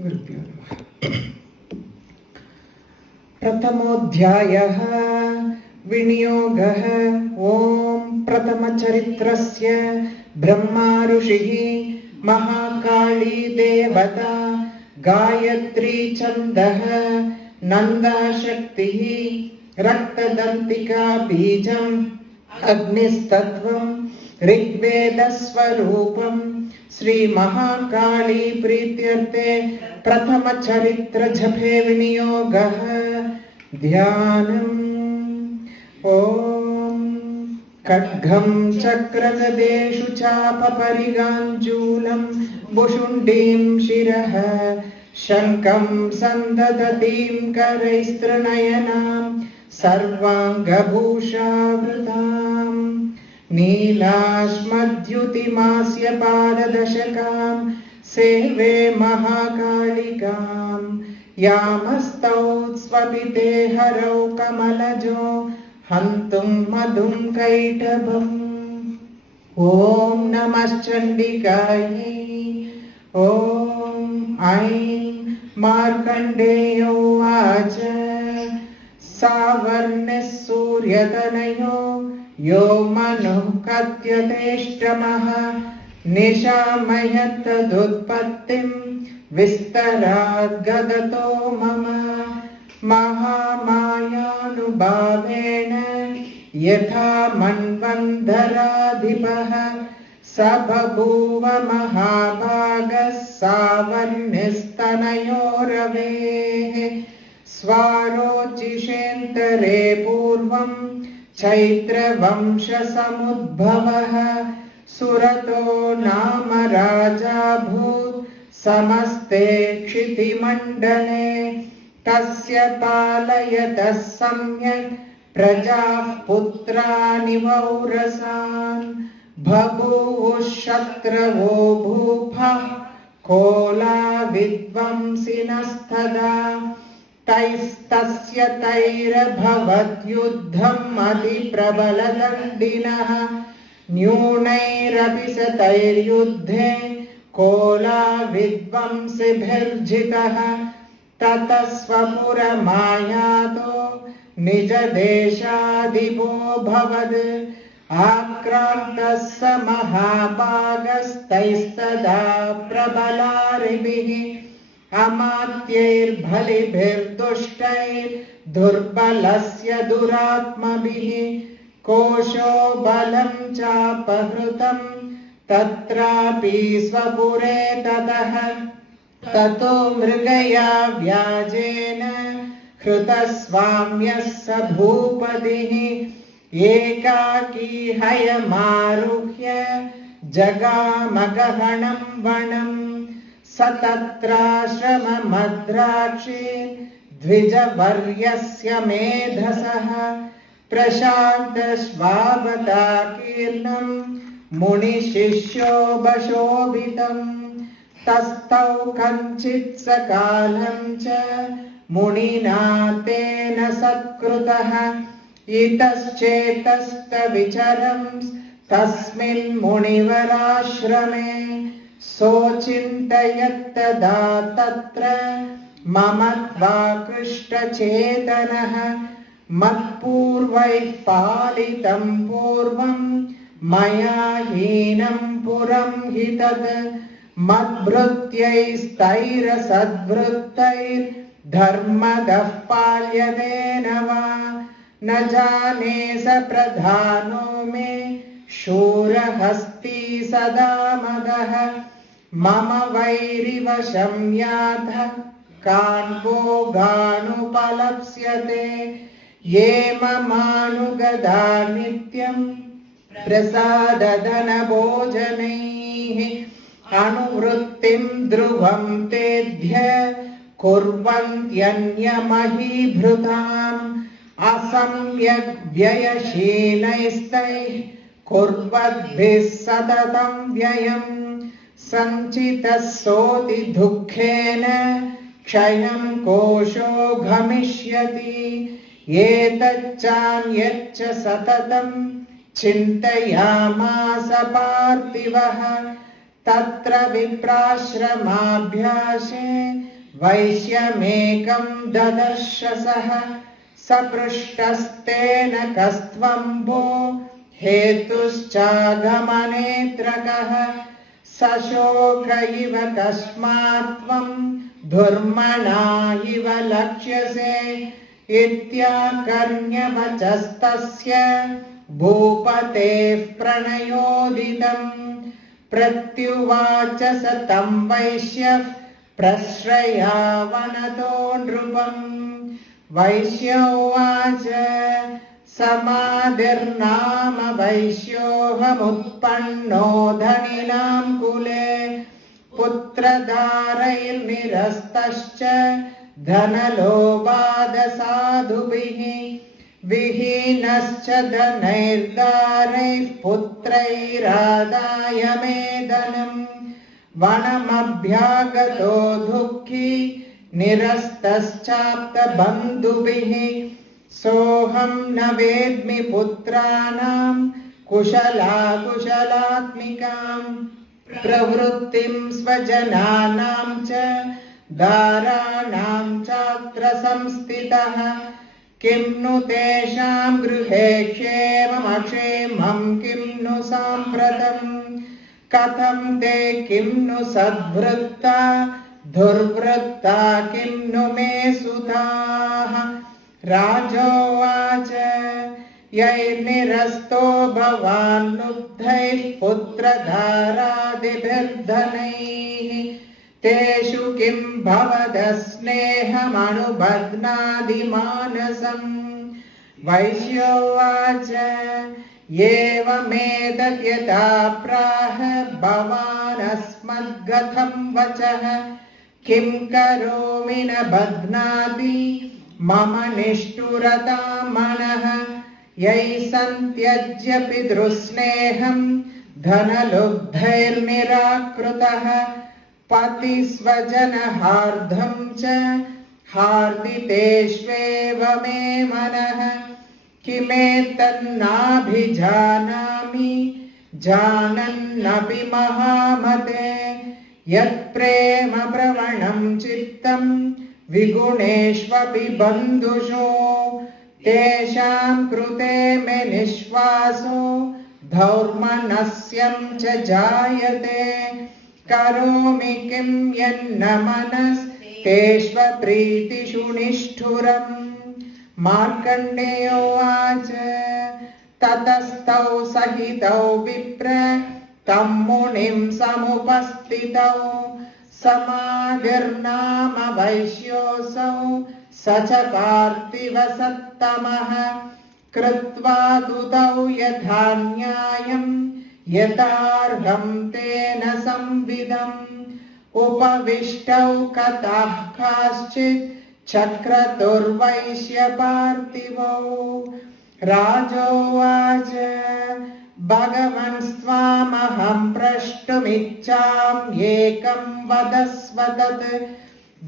गुरुभ्यो नमः। प्रथमोऽध्यायः विनियोगः। ओम प्रथमचरित्रस्य ब्रह्मा ऋषिः, महाकाली देवता, गायत्री छन्दः, नन्दाशक्तिः, रक्तदन्तिका बीजम्, अग्निस्तत्त्वम्, ऋग्वेदस्वरूपम्। श्री महाकाली प्रीत्यर्थे प्रथम चरित्र जपे विनियोगः। ध्यानम्। ओम खड्गं चक्रगदेषु चापपरिगाञ्जूलं भुशुण्डीं शिरः, शङ्खं सन्ददतीं करैस्तृणयनां सर्वाङ्गभूषावृताम्, नीलाश्मद्युतिमास्य पाददशकां सेवे महाकालिकां, यामस्तौ स्वपिते हरौ कमलजो हन्तुं मधुं कैटभम्। ॐ नमश्चण्डिकायै। ॐ ऐं मार्कण्डेय उवाच। सावर्णः सूर्यतनयो यो मनुः कथयतेष्टमः, निशामयत् तदुत्पत्तिं विस्तराद्गदतो मम, महामायानुभावेन यथा मन्वन्तराधिपः, स बभूव महाभागः सावर्णस्तनयो रवेः, स्वारोचिषेन्तरे पूर्वं चैत्रवंशसमुद्भवः, सुरतो नाम राजाभूत् समस्ते क्षितिमण्डले, तस्य पालयतः सम्यक् प्रजाः पुत्राणि वौरसान्, बभूवुः शत्रवो भूपः कोला विद्वंसिनस्तदा, तैस्तस्य तैरभवद्युद्धम् अतिप्रबलदण्डिनः, न्यूनैरपि स तैर्युद्धे कोला विद्वंसिभिर्जितः, ततः स्वपुरमायातो निजदेशाधिपोऽभवत्, आक्रान्तः स महाभागस्तैस्तदा प्रबलारिभिः, अमात्यैर्बलिभिर्दुष्टैर्दुर्बलस्य दुरात्मभिः, कोशो बलं चापहृतं तत्रापि स्वपुरे ततः, ततो मृगया व्याजेन हृतस्वाम्यः स भूपतिः, एकाकी हयमारुह्य जगामगहनं वनम्, स तत्राश्रममद्राक्षे द्विजवर्यस्य मेधसः, प्रशान्तश्वावताकीर्णं मुनिशिष्यो बशोभितं, तस्थौ कञ्चित् सकालं च मुनिना तेन सत्कृतः, इतश्चेतस्तविचरं तस्मिन् मुनिवराश्रमे, सोचिन्तयत्तदा तत्र ममत्वाकृष्टचेतनः, मत्पूर्वैः पालितं पूर्वं मया हीनं पुरं हि तत्, मद्भृत्यैस्तैरसद्वृत्तैर्धर्मदः पाल्यते न वा, न जाने स प्रधानो मे शूरहस्ती सदा मदः, मम वैरिवशं यातः कान्भोगानुपलप्स्यते, ये ममानुगदा नित्यं प्रसादधनभोजनैः, अनुवृत्तिं ध्रुवं तेभ्य कुर्वन्त्यन्यमहीभृताम्, असम्यग् व्ययशीलैस्तैः कुर्वद्भिः सततं व्ययम्, सञ्चितः सोति दुःखेन क्षयं कोशो गमिष्यति, एतच्चान्यच्च सततं चिन्तयामास पार्थिवः तत्र विप्राश्रमाभ्यासे वैश्यमेकं ददर्श सः सपृष्टस्तेन कस्त्वम्भो हेतुश्चागमनेत्रकः सशोक इव कस्मात्त्वं धुर्मणा इव लक्ष्यसे इत्याकर्ण्यवचस्तस्य भूपतेः प्रणयोदितम् प्रत्युवाच स तं वैश्यः प्रश्रयावनतो नृपम् वैश्य उवाच समाधिर्नाम वैश्योऽहमुत्पन्नो धनिनां कुले पुत्रधारैर्निरस्तश्च धनलोभादसाधुभिः विहीनश्च धनैर्दारैः पुत्रैरादाय मे धनम् वनमभ्यागतो दुःखी निरस्तश्चाप्तबन्धुभिः सोऽहं न वेद्मि पुत्राणां कुशलाकुशलात्मिकां प्रवृत्तिं स्वजनानां च दाराणां चात्र संस्थितः किं नु तेषां गृहे क्षेममक्षेमं किं नु साम्प्रतम् कथं ते किं नु सद्वृत्ता दुर्वृत्ता किं नु मे सुताः राजोवाच यैर्निरस्तो भवान् लुब्धैः पुत्रधारादिभिर्धनैः तेषु किं भवदस्नेहमनुबध्नादि मानसम् वैश्योवाच एवमेतद्यथा प्राह भवानस्मद्गतं वचः किं करोमि न बध्नाति मम निष्ठुरता मनः यैः सन्त्यज्य पितृस्नेहं धनलुब्धैर्निराकृतः पतिस्वजनहार्दं च हार्दितेष्वेव मे मनः किमेतन्नाभिजानामि जानन्नपि महामते यत्प्रेम प्रवणं चित्तं विगुणेष्वपि बन्धुषु तेषां कृते मे निःश्वासो धौर्मनस्यं च जायते करोमि किं यन्न मनस्तेष्वप्रीतिषु निष्ठुरम् मार्कण्डेयोवाच ततस्तौ सहितौ विप्र तं मुनिं समुपस्थितौ समाधिर्नाम वैश्योऽसौ स च कार्तिवसत्तमः कृत्वा दुतौ यथा न्यायं यथार्हं तेन संविदम् उपविष्टौ कथाः काश्चित् चक्रतुर्वैश्यपार्थिवौ राजोवाच भगवन् स्वामहं प्रष्टुमिच्छाम्येकं वदस्व तत्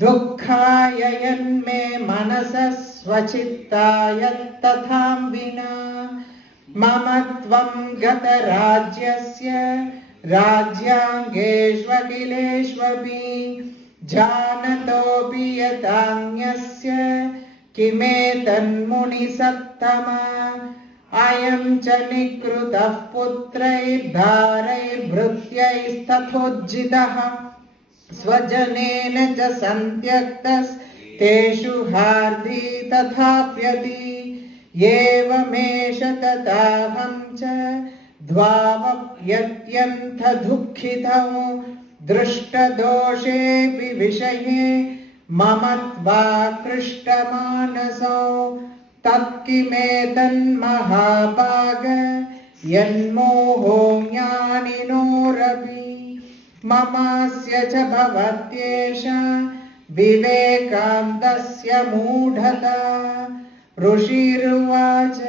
दुःखाय यन्मे मनसः स्वचित्ताय तथां विना मम त्वं गतराज्यस्य राज्याङ्गेष्वखिलेष्वपि जानतोऽपि यतान्यस्य किमेतन्मुनिसत्तमा अयं च निकृतः पुत्रैर्धारैर्भृत्यैस्तथोज्जितः स्वजनेन च सन्त्यक्तस्तेषु हार्दी तथाप्यति एवमेष तथाहं च द्वावप्यत्यन्त दुःखितौ दृष्टदोषेऽपि विषये मम त्वाकृष्टमानसौ तत्किमेतन्महाभाग यन्मोहो ज्ञानिनोरपि ममास्य च भवत्येष विवेकान्तस्य मूढता ऋषिरुवाच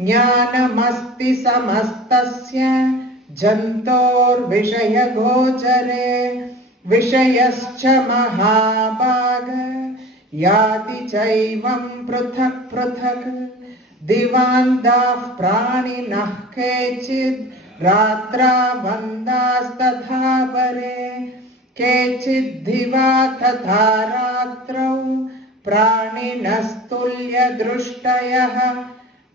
ज्ञानमस्ति समस्तस्य जन्तोर्विषयगोचरे विषयश्च महाभाग याति चैवं पृथक् पृथक् दिवान्दाः प्राणिनः केचित् रात्रावन्दास्तथा परे केचिद्दिवा तथा रात्रौ प्राणिनस्तुल्यदृष्टयः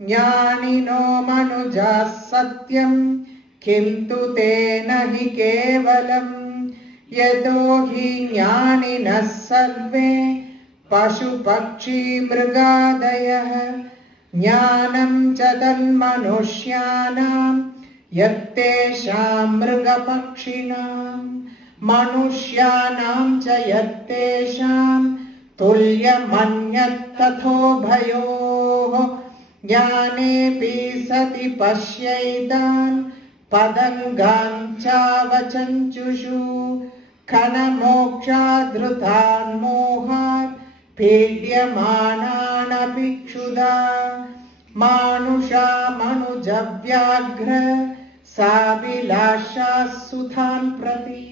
ज्ञानिनो मनुजाः सत्यं किन्तु तेन हि केवलम् यतो हि ज्ञानिनः सर्वे पशुपक्षिमृगादयः ज्ञानं च तन्मनुष्याणां यत्तेषां मृगपक्षिणां मनुष्याणां च यत्तेषां तुल्यमन्यत्तथोभयोः ज्ञानेऽपि सति पश्यैतान् पदङ्गान् चावचञ्चुषु खनमोक्षाद्धृतान् मोहात् पीड्यमानानपि क्षुधा मानुषा मनुजव्याघ्र साभिलाषाः सुधान् प्रति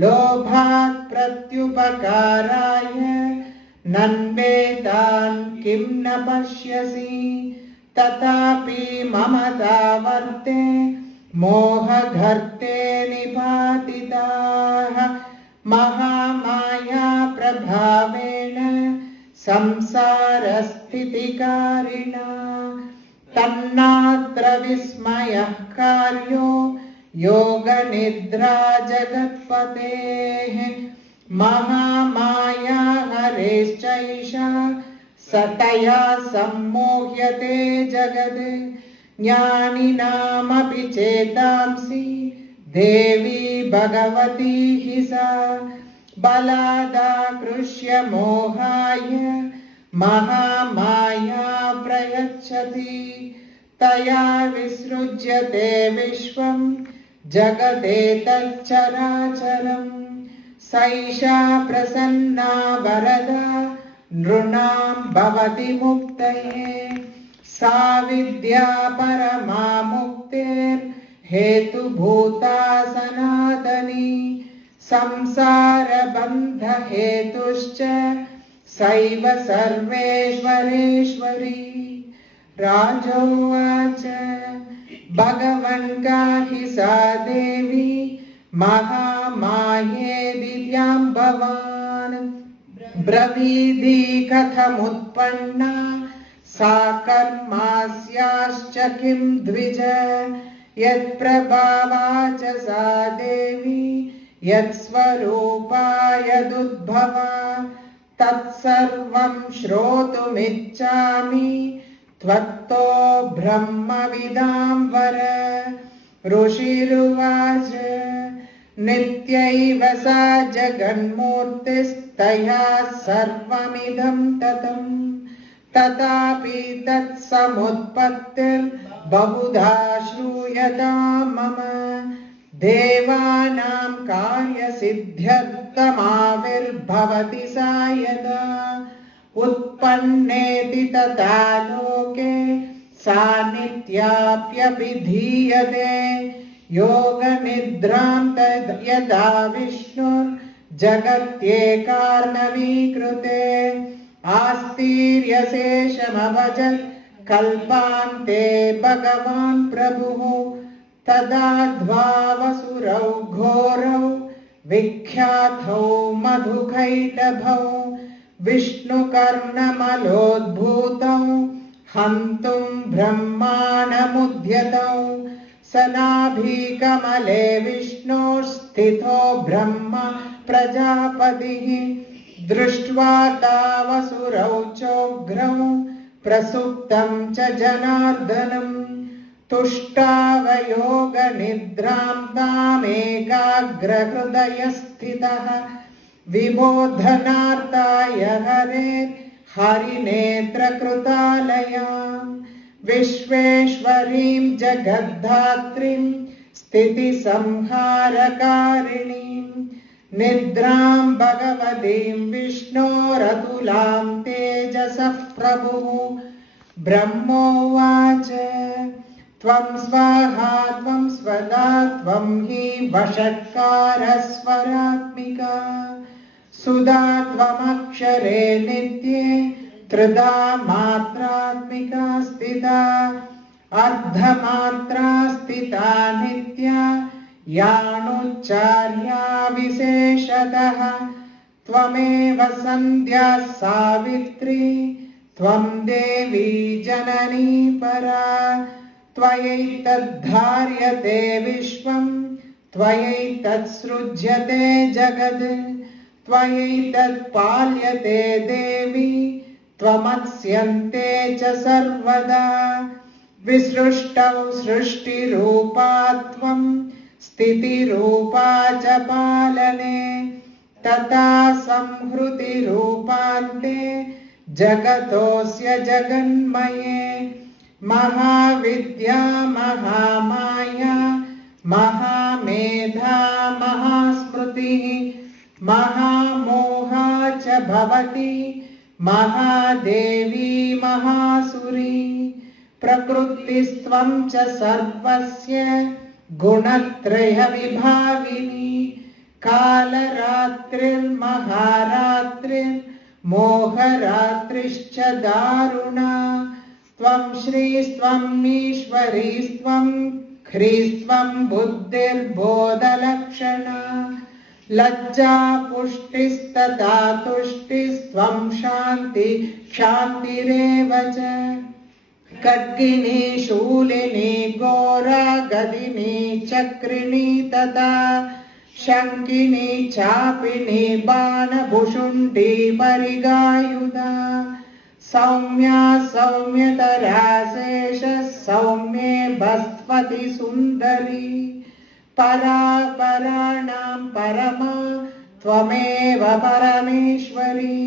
लोभात् प्रत्युपकाराय नन्वेतान् किं न पश्यसि तथापि ममता वर्ते मोहघर्ते निपातिताः महामाया प्रभावेण संसारस्थितिकारिणा तन्नात्र विस्मयः कार्यो योगनिद्रा जगत्पतेः महामाया हरेश्चैषा सतया सम्मोह्यते जगत् ज्ञानिनामपि चेतांसि देवी भगवती हि सा बलादाकृष्य मोहाय महामाया प्रयच्छति तया विसृज्यते विश्वं जगदेतच्चराचरम् सैषा प्रसन्ना वरदा नृणां भवति मुक्तये सा विद्या परमा मुक्तेर्हेतुभूता सनातनी संसारबन्धहेतुश्च सैव सर्वेश्वरेश्वरी राजोवाच भगवन् गाहि सा देवी महामायेदिव्यां भवान् ब्रवीधि कथमुत्पन्ना सा कर्मास्याश्च किं द्विज यत्प्रभावा च सा देवी यत्स्वरूपा यदुद्भवा तत्सर्वं श्रोतुमिच्छामि त्वत्तो ब्रह्मविदां वर ऋषिरुवाच नित्यैव सा जगन्मूर्तिस्तया सर्वमिदं ततम् तथापि तत्समुत्पत्तिर्बहुधा श्रूयतां मम देवानां कार्यसिद्ध्यर्थमाविर्भवति सा यदा उत्पन्नेति तथा लोके सा नित्याप्यभिधीयते योगनिद्रां यदा विष्णुर्जगत्येकार्णवीकृते आस्तीर्यशेषमभजत् कल्पान्ते भगवान् प्रभुः तदा द्वावसुरौ घोरौ विख्यातौ मधुकैटभौ विष्णुकर्णमलोद्भूतौ हन्तुं ब्रह्माणमुद्यतौ सनाभिकमले विष्णोस्थितो ब्रह्मा प्रजापतिः दृष्ट्वा तावसुरौ चोग्रौ प्रसुप्तं च जनार्दनम् तुष्टावयोगनिद्रां तामेकाग्रहृदयस्थितः विबोधनार्ताय हरेत् हरिनेत्रकृतालयाम् विश्वेश्वरीं जगद्धात्रीं स्थितिसंहारकारिणीं निद्रां भगवतीं विष्णोरतुलां तेजसः प्रभुः ब्रह्मोवाच त्वं स्वाहा त्वं स्वदा त्वं हि वषट्कारस्वरात्मिका सुधा त्वमक्षरे नित्ये त्रिधा मात्रात्मिका स्थिता अर्धमात्रा स्थिता नित्या यानुच्चार्या विशेषतः त्वमेव सन्ध्या सावित्री त्वं देवी जननी परा त्वयैतद्धार्यते विश्वं त्वयैतत्सृज्यते जगत् त्वयैतत्पाल्यते देवी त्वमत्स्यन्ते च सर्वदा विसृष्टौ सृष्टिरूपा त्वं स्थितिरूपा च पालने तथा संहृतिरूपान्ते जगतोऽस्य जगन्मये महाविद्या महामाया महामेधा महास्मृतिः महामोहा च भवति महादेवी महासुरी प्रकृतिस्त्वं च सर्वस्य गुणत्रयविभाविनी कालरात्रिर्महारात्रिर्मोहरात्रिश्च दारुणा त्वं श्रीस्त्वम् ईश्वरीस्त्वं ह्रीस्त्वं बुद्धिर्बोधलक्षणा लज्जा पुष्टिस्तथा तुष्टिस्त्वं शान्ति शान्तिरेव च खड्गिनी शूलिनी घोरा गदिनी चक्रिणी तथा शङ्किनी चापिनी बाणभुषुण्डी परिगायुधा सौम्या सौम्यतरा शेष सौम्ये भस्वति सुन्दरी परा पराणां परमा त्वमेव परमेश्वरी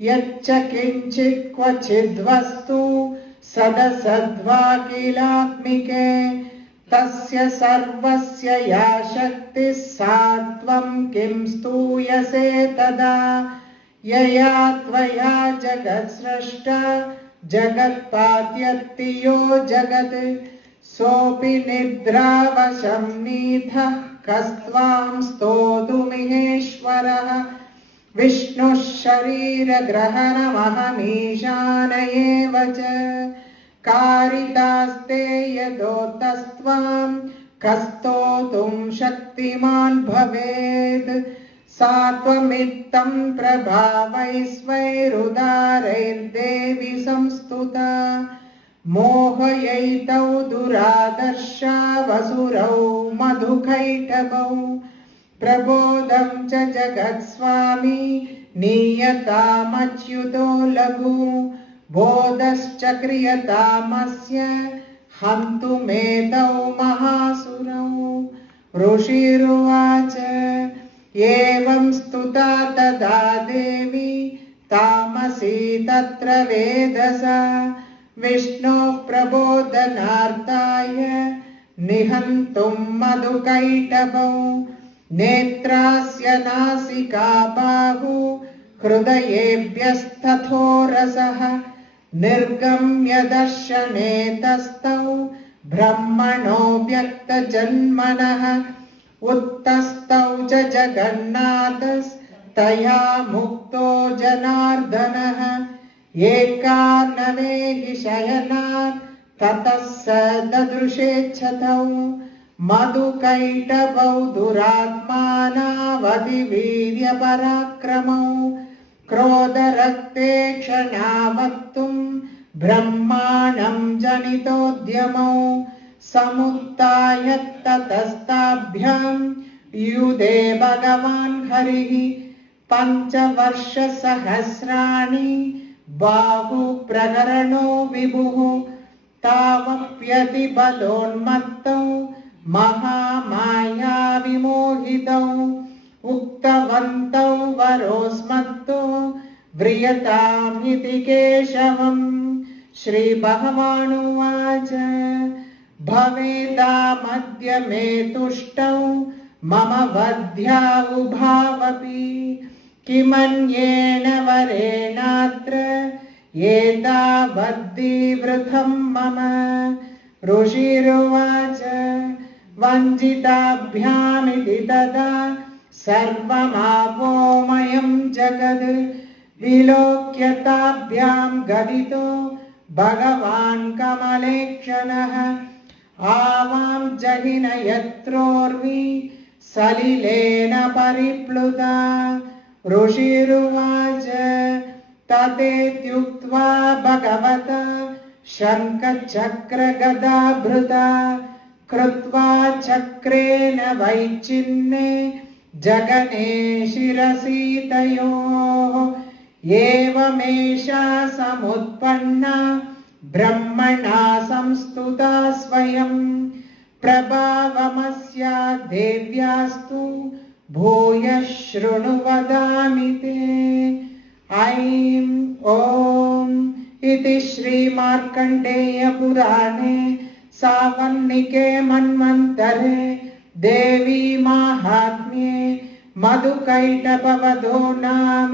यच्च किञ्चित् क्वचिद्वस्तु सदसद्वा किलात्मिके तस्य सर्वस्य या शक्तिः सा त्वं किं स्तूयसे तदा यया त्वया जगत्सृष्टा जगत्पाद्यत्ति यो जगत् सोऽपि निद्रावशं नीतः कस्त्वां स्तोतुमिहेश्वरः विष्णुः शरीरग्रहणमहमीशान एव च कारितास्ते यदोतस्त्वां कस्तोतुं शक्तिमान् भवेत् सा त्वमित्थं प्रभावैश्वैरुदारैर्देवि संस्तुता मोहयैतौ दुरादर्शा वसुरौ मधुकैटभौ प्रबोधं च जगत्स्वामी नीयतामच्युतो लघु बोधश्च क्रियतामस्य हन्तुमेतौ महासुरौ ऋषिरुवाच एवं स्तुता तदा देवी तामसी तत्र वेधसा विष्णोः प्रबोधनार्थाय निहन्तुं मधुकैटभौ नेत्रास्य नासिका बाहु हृदयेभ्यस्तथोरसः निर्गम्य दर्शने तस्थौ ब्रह्मणो व्यक्तजन्मनः उत्तस्थौ च जगन्नाथस्तया मुक्तो जनार्दनः एकानने हि शयनात् ततः स ददृशेच्छतौ मधुकैटभौ दुरात्मानावधिवीर्यपराक्रमौ क्रोधरक्ते क्षणावक्तुं ब्रह्माणं जनितोद्यमौ समुत्थाय ततस्ताभ्यां युधे भगवान् हरिः पञ्चवर्षसहस्राणि बाहुप्रकरणो विभुः तावप्यतिबलोन्मत्तौ महामाया विमोहितौ उक्तवन्तौ वरोऽस्मत्तो व्रियतामिति केशवम् श्रीभगवानुवाच भवेदामद्य मे तुष्टौ मम वध्या उभावपि किमन्येन वरेणात्र एतावद्दिवृथं मम ऋषिरुवाच वञ्चिताभ्यामिति तदा सर्वमापोमयं जगद् विलोक्यताभ्यां गदितो भगवान् कमलेक्षणः आवां जहिन यत्रोर्वी सलिलेन परिप्लुता ऋषिरुवाच ततेत्युक्त्वा भगवता शङ्खचक्रगदाभृता कृत्वा चक्रेण वैचिन्ने जगने शिरसि तयोः एवमेषा समुत्पन्ना ब्रह्मणा संस्तुता स्वयं प्रभावमस्या देव्यास्तु भूयः शृणु वदामि ते। ऐं ॐ इति श्रीमार्कण्डेयपुराणे सावर्णिके मन्वन्तरे देवी माहात्म्ये मधुकैटभवधो नाम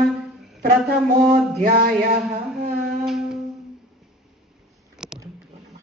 प्रथमोऽध्यायः।